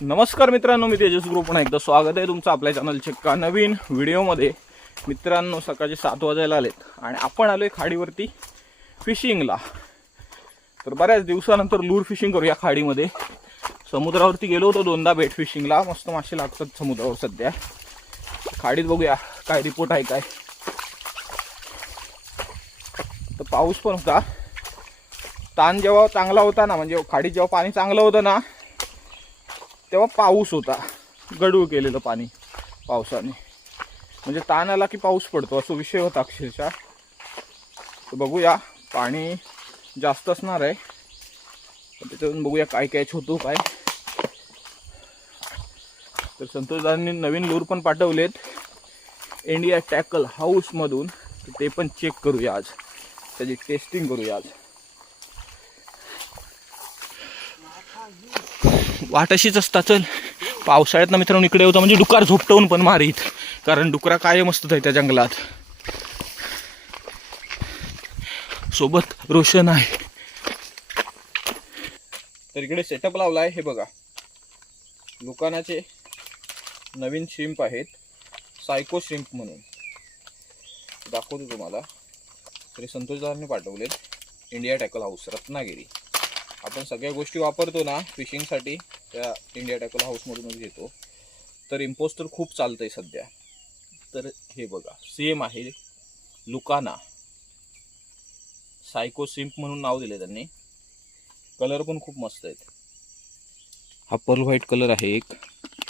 नमस्कार मित्रांनो, मी तेजस ग्रुप पुन्हा एकदा स्वागत आहे तुमचं आपल्या चॅनलच्या एका नवीन व्हिडिओमध्ये। मित्रांनो, सकाळचे 7 वाजायला आलेत आणि आपण आलोय खाडीवरती फिशिंगला। तर बऱ्याच दिवसानंतर लूर फिशिंग करूया खाडीमध्ये। समुद्रावरती गेलो होतो दोनदा बेट फिशिंगला, मस्त मासे लागतात समुद्रावर सध्या। खाडीत बघूया काय रिपोर्ट आहे काय। तर पाऊस पण होता, ताण जेव्हा चांगला होता ना, म्हणजे खाडीत जेव्हा पाणी चांगलं होतं ना तेव्हा पाऊस होता, गडूळ केलेलं पाणी पावसाने, म्हणजे ताण आला की पाऊस पडतो असं विषय होता अक्षरशः। तर बघूया, पाणी जास्त असणार आहे, त्याच्यातून बघूया काय कॅच होतो काय। तर संतोषदारांनी नवीन लूर पण पाठवलेत इंडिया टॅकल हाऊसमधून, तर ते पण चेक करूया आज, त्याची टेस्टिंग करूया आज। वाट अशीच असता, चल पावसाळ्यात ना मित्रांनो इकडे होता म्हणजे डुकार झोपटवून पण मारीत, कारण डुकरा कायम असतात त्या जंगलात। सोबत रोशन आहे, तर इकडे सेटअप लावला आहे। हे बघा, लुकानाचे नवीन श्रिम्प आहेत, सायको श्रिम्प म्हणून, दाखवतो तुम्हाला। तरी संतोषदारांनी पाठवलेत इंडिया टॅकल हाऊस रत्नागिरी। आपण सगळ्या गोष्टी वापरतो ना फिशिंगसाठी, त्या इंडिया टॅकल हाऊसमधूनच घेतो। तर इम्पोस्टर खूप चालतंय सध्या। तर हे बघा, सेम आहे लुकाना, सायको श्रिम्प म्हणून नाव दिले त्यांनी। कलर पण खूप मस्त आहेत, हा पर्ल व्हाईट कलर आहे एक,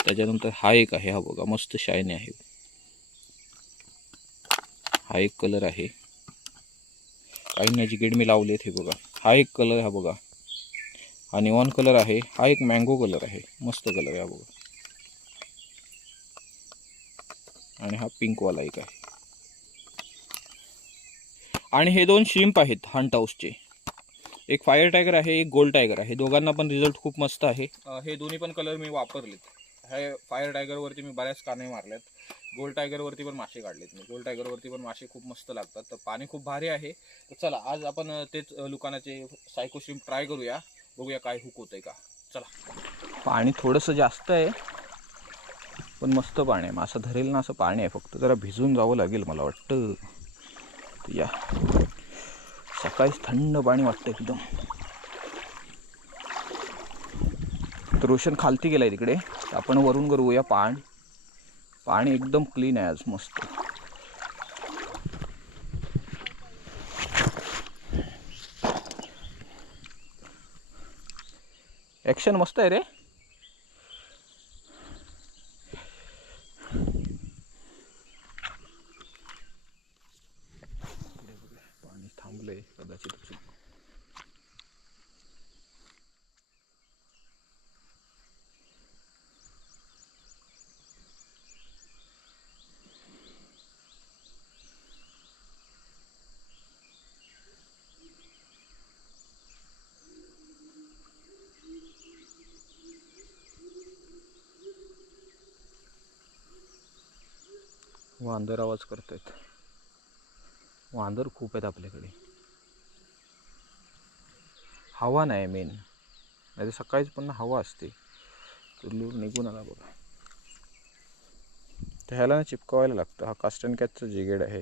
त्याच्यानंतर हा एक आहे, हा बघा मस्त शायनी आहे, हा एक कलर आहे। काही ना जिकेट मी लावलेत, हे बघा हा एक कलर, हा बघा हा निऑन कलर आहे, हा एक मँगो कलर आहे, मस्त कलर आहे हा बघा, आणि हा पिंक वाला एक आहे। आणि हे दोन श्रिम्प आहेत हंट हाऊसचे, एक फायर टायगर आहे, एक गोल्ड टायगर आहे। दोघांना पण रिझल्ट खूप मस्त आहे। हे दोन्ही पण कलर मी वापरलेत। हे फायर टायगर वरती मी बऱ्याच काने मारल्यात, गोल्ड टायगर वरती पण मासे काढलेत मी। गोल्ड टायगर वरती पण मासे खूप मस्त लागतात, तर पाणी खूप भारी आहे। तर चला आज आपण तेच लुकानाचे सायको श्रिम्प ट्राय करूया, बघूया काय हुक होतंय का। चला, पाणी थोडंसं जास्त आहे पण मस्त पाणी आहे, मासा धरेल ना असं पाणी आहे, फक्त जरा भिजून जावं लागेल मला वाटतं। या सकाळीच थंड पाणी वाटतं एकदम। तर रोशन खालती गेलाय तिकडे, आपण वरून करूया। पाणी एकदम क्लीन आहे आज, मस्त। ॲक्शन मस्त आहे रे। पाणी थांबलंय कदाचित। वांदर आवाज करतायत, वांदर खूप आहेत आपल्याकडे। हवा नाही मेन, नाही तर सकाळीच पण हवा असते। तर लूर निघून आला बघा, तर ह्याला ना चिपकवायला लागतं। हा कास्ट अँड कॅचचा जिगेड आहे,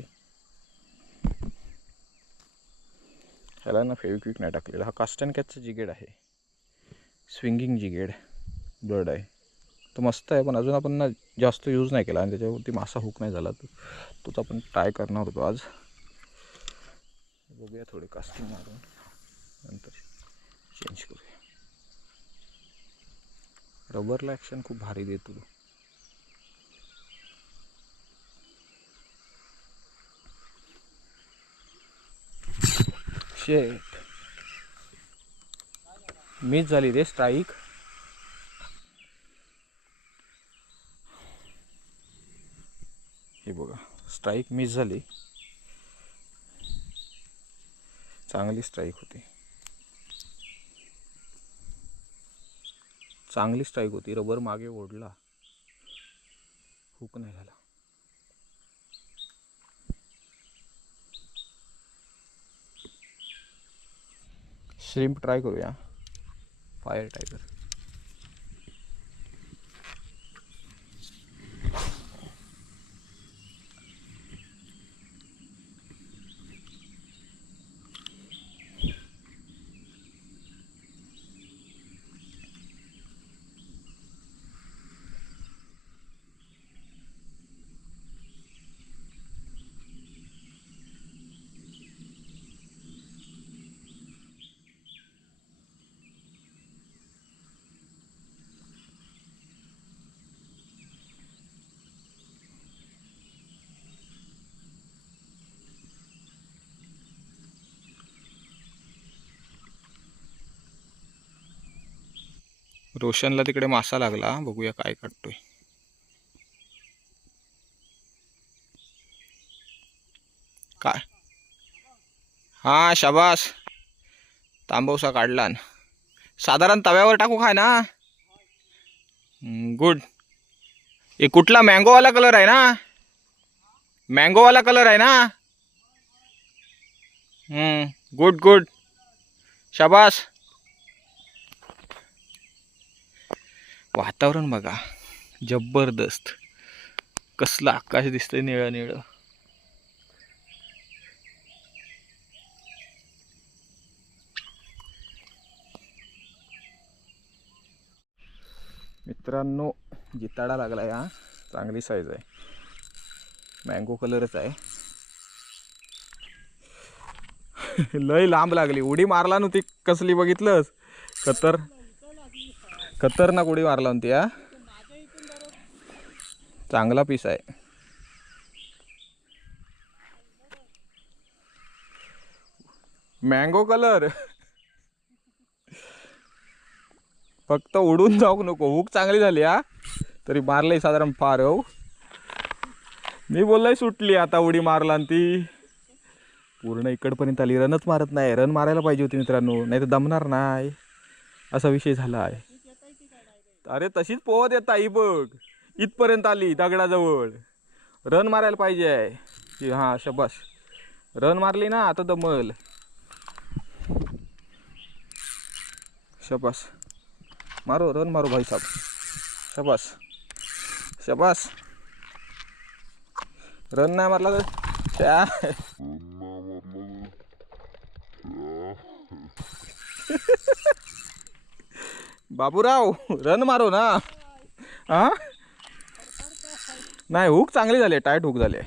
ह्याला ना फेविक्विक नाही टाकलेला। हा कास्ट अँड कॅचचा जिगेड आहे, स्विंगिंग जिगेड ब्लड आहे, तो मस्त आहे। पण अजून आपण ना जास्त यूज नाही केला आणि त्याच्यावरती मासा हुक नाही झाला, तोच आपण ट्राय करणार होतो आज। बघूया थोडी कास्टिंग मारून नंतर चेंज करूया। रबरला ॲक्शन खूप भारी देतो तो। शेट, मिस झाली रे स्ट्राईक। हे बघा, स्ट्राईक मिस झाली, चांगली स्ट्राईक होती, चांगली स्ट्राईक होती। रबर मागे ओढला, हुक नाही झाला। श्रिम्प ट्राय करूया, फायर टायगर। रोशनला तिकडे मासा लागला, बघूया काय काढतोय. काय हा शाबास, तांबवसा काढला. साधारण तव्यावर टाकू खाय ना. गुड. हे कुठला मँगोवाला कलर आहे ना, मँगोवाला कलर आहे ना. गुड गुड, शाबास. वातावरण बघा जबरदस्त, कसलं आकाश दिसतंय निळं निळं. मित्रांनो जिताडा लागलाय हा, चांगली साईज आहे, मँगो कलरच आहे. लय लांब लागली, उडी मारला नव्हती कसली बघितलंस, खतरनाक उडी मारला नव्हती हा. चांगला पीस आहे. मँगो कलर, फक्त उडून जाऊ नको. हुक चांगली झाली हा, तरी मारलंय साधारण फार. हो मी बोललोय सुटली, आता उडी मारला आणि ती पूर्ण इकडपर्यंत आली. रनच मारत नाही, रन मारायला पाहिजे होती मित्रांनो, नाही तर दमणार नाही, असा विषय झाला आहे. अरे तशीच पोहत येत ही बघ, इथपर्यंत आली दगडाजवळ. रन मारायला पाहिजे आहे. हां शबास, रन मारली ना आता दमल. शबास, मारो रन मारो भाई साहब, शबास शबास. रन नाही मारला तर त्या बाबूराव रन मारो ना. हा नाही, हुक चांगली झाली, टाईट हुक झाली,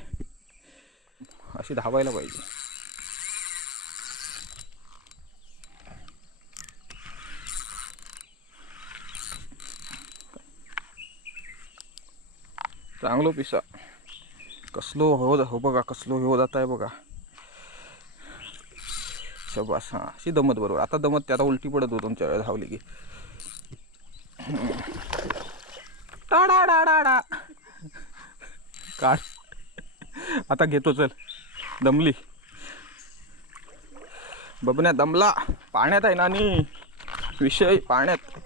अशी धावायला पाहिजे. चांगलो पिसा, कसलो हो बघा, कसलो हो जात आहे बघा. शबास. हां अशी दमत बरोबर, आता दमत ते आता उलटी पडत हो तुमच्या वेळेस धावली की. टाडा डाडा डा काढ, आता घेतो चल. दमली बबन्या, दमला. पाण्यात आहे ना, आणि विषय पाण्यात.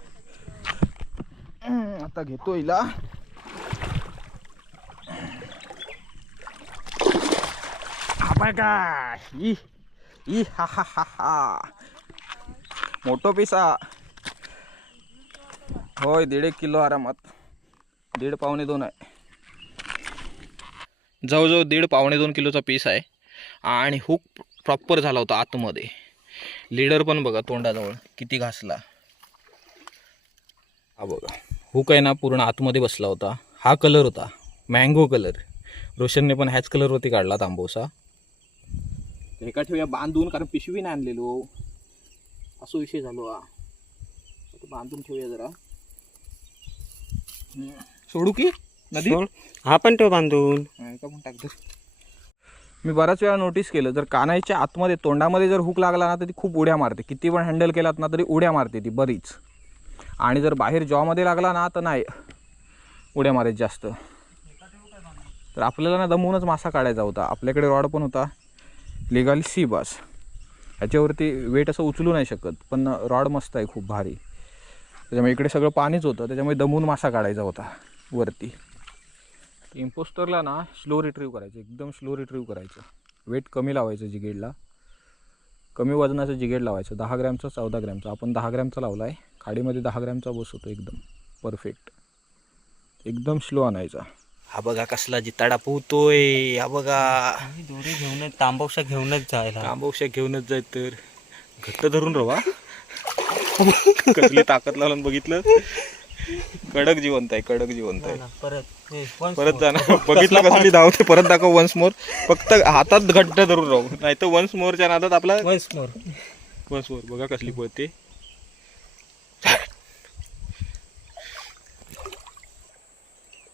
आता घेतो हिला. बघा ई हा हा हा हा, मोठो पिसा. होय 1.5 किलो आरामात, 1.5 पावणे 2 आहे. जवळजवळ 1.5 पावणे 2 किलोचा पीस आहे. आणि हुक प्रॉपर झाला होता आतमध्ये. लीडर पण बघा तोंडाजवळ किती घासला. हा बघा, हुक आहे ना पूर्ण आतमध्ये बसला होता. हा कलर होता मँगो कलर. रोशनने पण ह्याच कलरवरती काढला तांबोसा. एका ठेवूया बांधून, कारण पिशवी नाही आणलेलो, असं विषय झालो हा. बांधून ठेवूया जरा. सोडू की नदी? हा पण ठेव बांधून. मी बऱ्याच वेळा नोटीस केलं, जर कानाईच्या आतमध्ये तोंडामध्ये जर हुक लागला ना तर ती खूप उड्या मारते. किती पण हँडल केलात ना तरी उड्या मारते ती बरीच. आणि जर बाहेर जॉमध्ये लागला ना तर नाही उड्या मारायच जास्त. तर आपल्याला ना दमवूनच मासा काढायचा होता. आपल्याकडे रॉड पण होता लिगाली सी बास, ह्याच्यावरती वेट असं उचलू नाही शकत, पण रॉड मस्त आहे खूप भारी. त्याच्यामुळे इकडे सगळं पाणीच होतं, त्याच्यामुळे दमून मासा काढायचा होता वरती. इम्पोस्टरला ना स्लो रिट्रीव्ह करायचं, एकदम स्लो रिट्रीव्ह करायचं. वेट कमी लावायचं जिगेडला, कमी वजनाचं जिगेड लावायचं. 10 ग्रॅमचा 14 ग्रॅमचा, आपण 10 ग्रॅमचा लावला आहे. खाडीमध्ये 10 ग्रॅमचा बस होतो एकदम परफेक्ट. एकदम स्लो आणायचा. हा बघा कसला जिताडा पोहतोय, हा बघा. दोरे घेऊनच, तांबवशा घेऊनच जायला. तांबवशा घेऊनच जाय, तर घट्ट धरून रवा. कसली ताकद लावून बघितलं. कडक जिवंत आहे, कडक जिवंत आहे. परत जाणार, बघितलं कसली धावते. परत दाखव वन्स मोर. फक्त हातात घट्ट धरून राहू, नाही तर वन्स मोरच्या नादात आपला वन्स मोर बघा कसली पळते.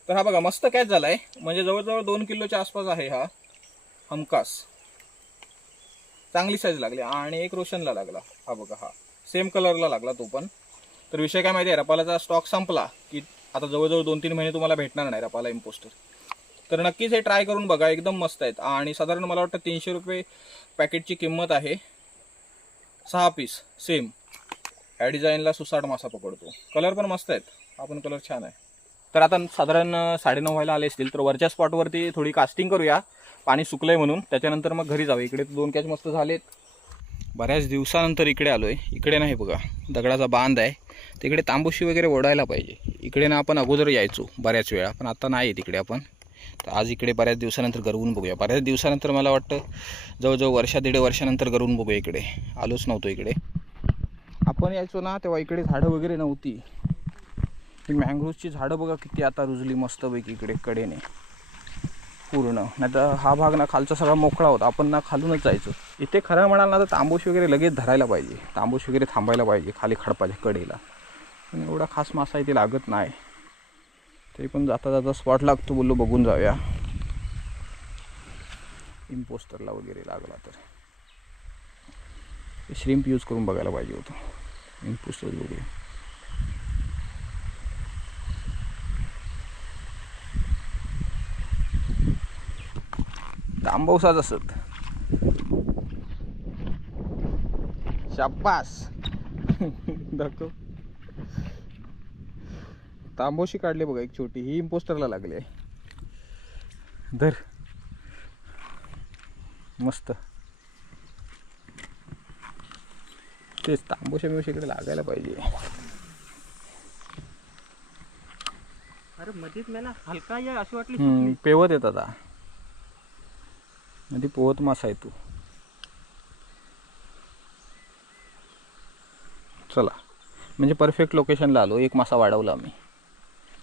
तर हा बघा मस्त कॅच झालाय, म्हणजे जवळजवळ 2 किलोच्या आसपास आहे हा हमखास. चांगली साईज लागली. आणि एक रोशनला लागला, हा बघा, हा सेम कलरला लागला तो पण. तर विषय काय माहिती आहे, रपालाचा स्टॉक संपला की आता जवळजवळ 2-3 महिने तुम्हाला भेटणार नाही रपाला इम्पोस्टर. तर नक्कीच हे ट्राय करून बघा, एकदम मस्त आहेत. आणि साधारण मला वाटतं 300 रुपये पॅकेटची किंमत आहे. 6 पीस सेम. ह्या डिझाईनला सुसाट मासा पकडतो. कलर पण मस्त आहेत, हा पण कलर छान आहे. तर आता साधारण 9:30 व्हायला आले असतील, तर वरच्या स्पॉटवरती थोडी कास्टिंग करूया, पाणी सुकलंय म्हणून. त्याच्यानंतर मग घरी जाऊ. इकडे 2 कॅच मस्त झालेत. बऱ्याच दिवसानंतर इकडे आलोय. इकडे नाही बघा, दगडाचा बांध आहे, तिकडे तांबूशी वगैरे ओढायला पाहिजे. इकडे ना आपण अगोदर यायचो बऱ्याच वेळा, पण आता नाही आहे तिकडे आपण. तर आज इकडे बऱ्याच दिवसानंतर गरवून बघूया. बऱ्याच दिवसानंतर मला वाटतं जवळजवळ 1-1.5 वर्षानंतर गरवून बघूया. इकडे आलोच नव्हतो. इकडे आपण यायचो ना तेव्हा इकडे झाडं वगैरे नव्हती. ही मँग्रोवची झाडं बघा किती आता रुजली मस्तपैकी इकडे कडेने पूर्ण. नाही तर हा भाग ना खालचा सगळा मोकळा होता, आपण ना खालूनच जायचो. इथे खरं म्हणाल ना तर तांबूश वगैरे लगेच धरायला पाहिजे, तांबूश वगैरे थांबायला पाहिजे खाली खडपाच्या कडेला. पण एवढा खास मासा इथे लागत नाही. तरी पण जाता जाता स्पॉट लागतो, बोललो बघून जाऊया. इम्पोस्टरला वगैरे लागला तर श्रिम्प यूज करून बघायला पाहिजे होतं. इम्पोस्टर वगैरे तांबवसाच असत. शाबास दाखव. तांबोशी काढली बघा एक छोटी, ही इम्पोस्टरला लागली आहे. धर मस्त. तेच तांबोशा मिवशी इकडे लागायला पाहिजे. अरे मध्येच मला हलका या अशी वाटली. पेवत येत आता मध्ये पोहत मासा आहे तू. चला म्हणजे परफेक्ट लोकेशनला आलो. एक मासा वाढवला आम्ही,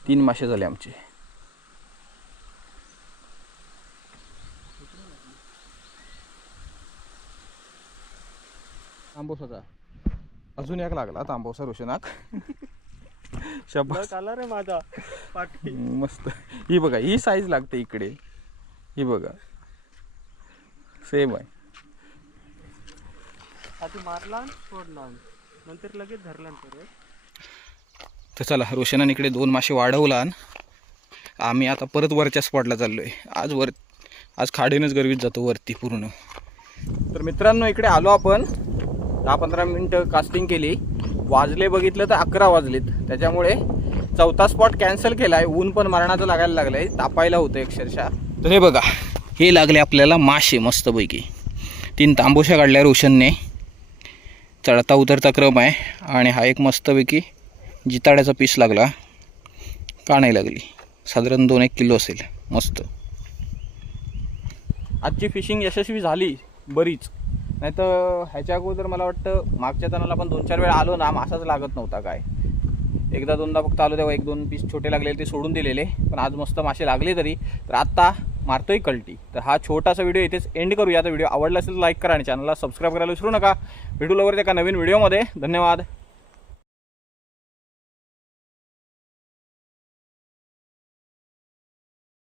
3 मासे झाले आमचे. तांबोसाचा अजून एक लागला, तांबोसा रोशनाक. शब्बास आला रे माझा पाठी. मस्त. ही बघा, ही साईज लागते इकडे. ही बघा सेम आहे. आधी मारला सोडला नंतर लगेच धरला परत. तर चला रोशनाने इकडे 2 मासे वाढवला. आम्ही आता परत वरच्या स्पॉटला चाललो आहे. आज खाडीनच गरवीत जातो वरती पूर्ण. तर मित्रांनो इकडे आलो आपण. 10-15 मिनटं कास्टिंग केली. वाजले बघितलं तर 11 वाजलेत. त्याच्यामुळे 4था स्पॉट कॅन्सल केला आहे. ऊन पण मरणाचं लागायला लागलं आहे, तापायला होतं अक्षरशः. तर हे बघा, हे लागले आपल्याला मासे मस्तपैकी. 3 तांबोशा काढल्या रोशनने. चढता उतरता क्रम आहे. आणि हा एक मस्तपैकी जिताड्याचा पीस लागला. का नाही लागली, साधारण 2-1 किलो असेल. मस्त. आजची फिशिंग यशस्वी झाली बरीच. नाही तर ह्याच्या अगोदर मला वाटतं मागच्या तणाला पण 2-4 वेळा आलो ना, मासाच लागत नव्हता काय. 1-2दा फक्त आलो तेव्हा 1-2 पीस छोटे लागलेले ते सोडून दिलेले. पण आज मस्त मासे लागले तरी. तर आत्ता मारतोय कल्टी. तर हा छोटासा व्हिडिओ इथेच एंड करूया. तर व्हिडिओ आवडला असेल तर लाईक करा आणि चॅनलला सबस्क्राईब करायला विसरू नका. भेटू लवकरच एका नवीन व्हिडिओमध्ये. धन्यवाद.